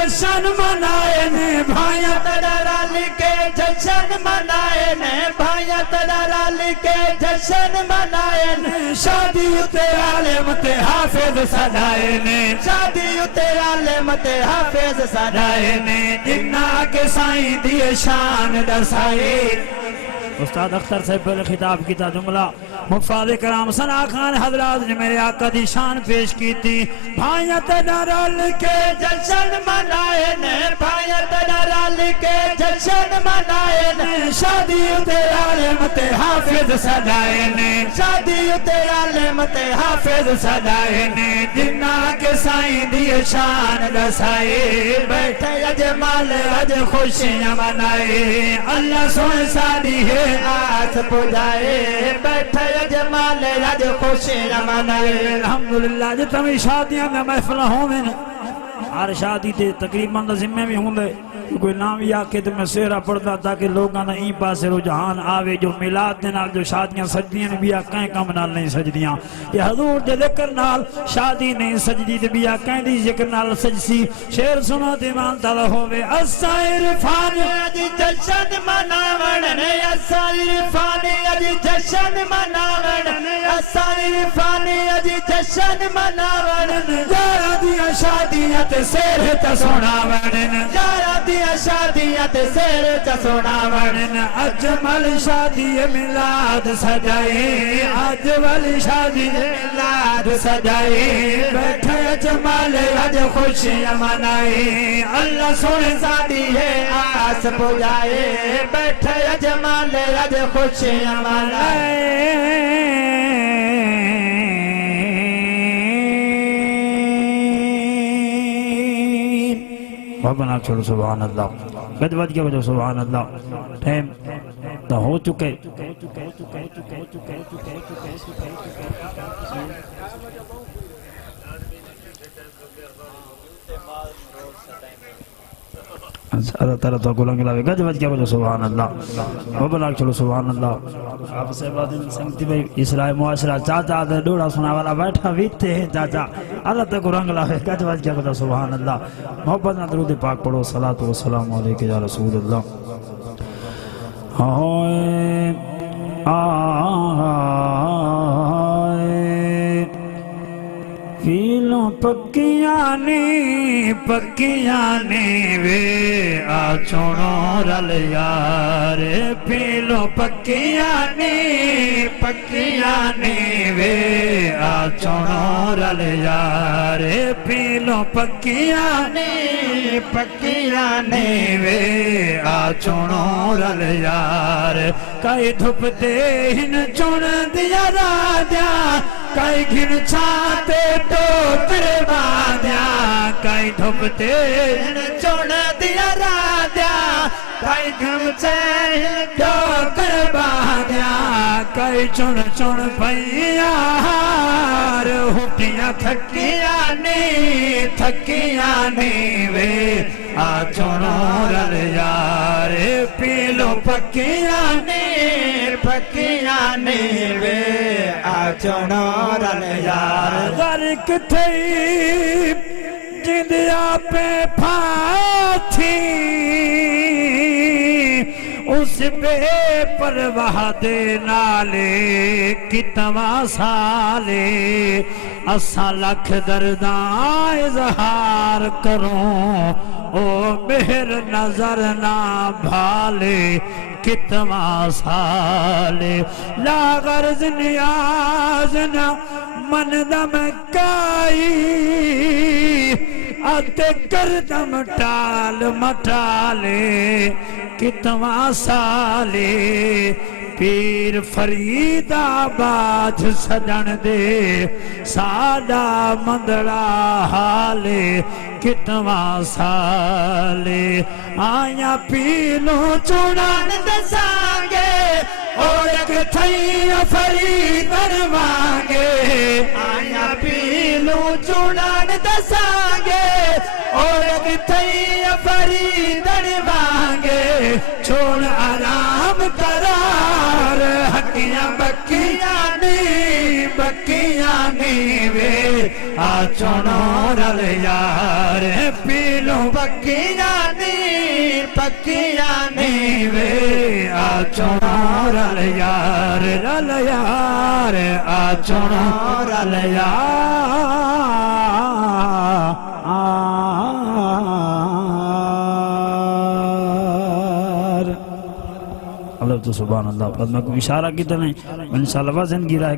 جشن منائے نے بھائیاں تیرا رل کے جشن منائے نے بھائیاں تیرا رل کے جشن منائے نے شادی اتے عالم تے حافظ سجائے نے شادی اتے عالم تے حافظ سجائے نے جنہ کے سائیں دیے شان دسائے استاد اختر صاحب پہلے خطاب کیتا جملہ مفاد کرام ثنا خان حضرات نے میرے آقا دی شان پیش کی تھی بھائیاں تیرا رل کے جشن منائے نے بھائیاں تیرا رل کے جشن منائے نے شادی اتے عالم تے حافظ سجائے نے شادی اتے عالم تے حافظ سجائے نے جنہ کے سائیں دیے شان دسائے بیٹھے اجمال اج خوشیاں منائے اللہ سوئے شادی ہے آس پجائے بیٹھے جمال رج خوشیاں منائے الحمدللہ جتنی شادیاں میں محفلہ ہوں میں ہر شادی تے تقریباً دا ذمہ بھی ہوں دے کوئی نام یا کہ تو میں سیرہ پڑھتا تاکہ لوگاں دا این پاسے رجحان آوے جو میلاد دے نال جو شادیاں سجدیاں نے بیا کہیں کم نال نہیں سجدیاں یہ حضور دے ذکر نال شادی نہیں سجدی دے بیا کہیں دی ذکر نال سجسی شیر سنا دے مانتا ہوئے السائر فانی اجی جشن مناون السائر فانی اجی جشن مناون السائر فانی اجی جشن مناون یارا دیا شادیت سیر تسوناون یارا دیا شادیت سیر تسوناون اجمل شادی میلاد سجائے اجمل شادی میلاد سجائے بیٹھے اجمل اج خوشیاں منائے اللہ سونے شادی ہے آس پجائے بیٹھے اجمل اج خوشیاں منائے بنا چھوڑو سبحان اللہ گد بد کے وجہ سبحان اللہ ٹائم تو ہو چکے اللہ تعالیٰ تو گلنگ لاوے گد بد کے وجہ سبحان اللہ بنا چھوڑو سبحان اللہ آپ سے بعد سنگتی بھئی اسرائے معاشرہ چاچا دے ڈوڑا سنا والا بیٹھا بیٹھتے ہیں چاچا اللہ تک رنگ لاوے گج وج کیا بتا سبحان اللہ محبت نہ درود پاک پڑھو صلاۃ و سلام علیک یا رسول اللہ فیلوں پکیاں نے وے آ چھوڑو رل یار فیلوں پکیاں نے وے آ چھوڑو رل یار فیلوں پکیاں نے وے آ چھوڑو رل یار کئی دھپ دے ہن چون دیا راجا کئی گھن چھاتے ٹوٹر باندیا کئی دھپ دے ہن چون دیا راجا کئی گھن چھاتے ٹوٹر باندیا کئی چون چون پیار ہٹیاں تھکیاں نے وے آ چھوڑو رل یار پیلو پکیاں نے وے آ چھوڑو رل یار غرق تھئی جندیا پہ پھاتھی اس بے پرواہ دے نالے کتنا سالے اساں لکھ درداں اظہار کروں او مہر نظر نہ بھالے کتنا سالے لا غرض نیاز نہ من دم کائی آتے کردم ٹال مٹالے کتنا سالے پیر فرید آباد سجن دے ساڈا مندڑا حالے کتنا سالے آیا پیلو چونان دسانگے اور ایک تھئی فرید مانگے آیا پیلو چونان دسانگے اور ایک تھئی فرید مانگے چھوڑ آرام قرار ہکیاں بکیاں نی وے آ چونو رل یار پیلو پکیاں نی وے چونو رل یار چونو رل یار اللہ تو سبحان اللہ. میں کو اشارہ کی تو نہیں انشاءاللہ زندگی رہ گئی.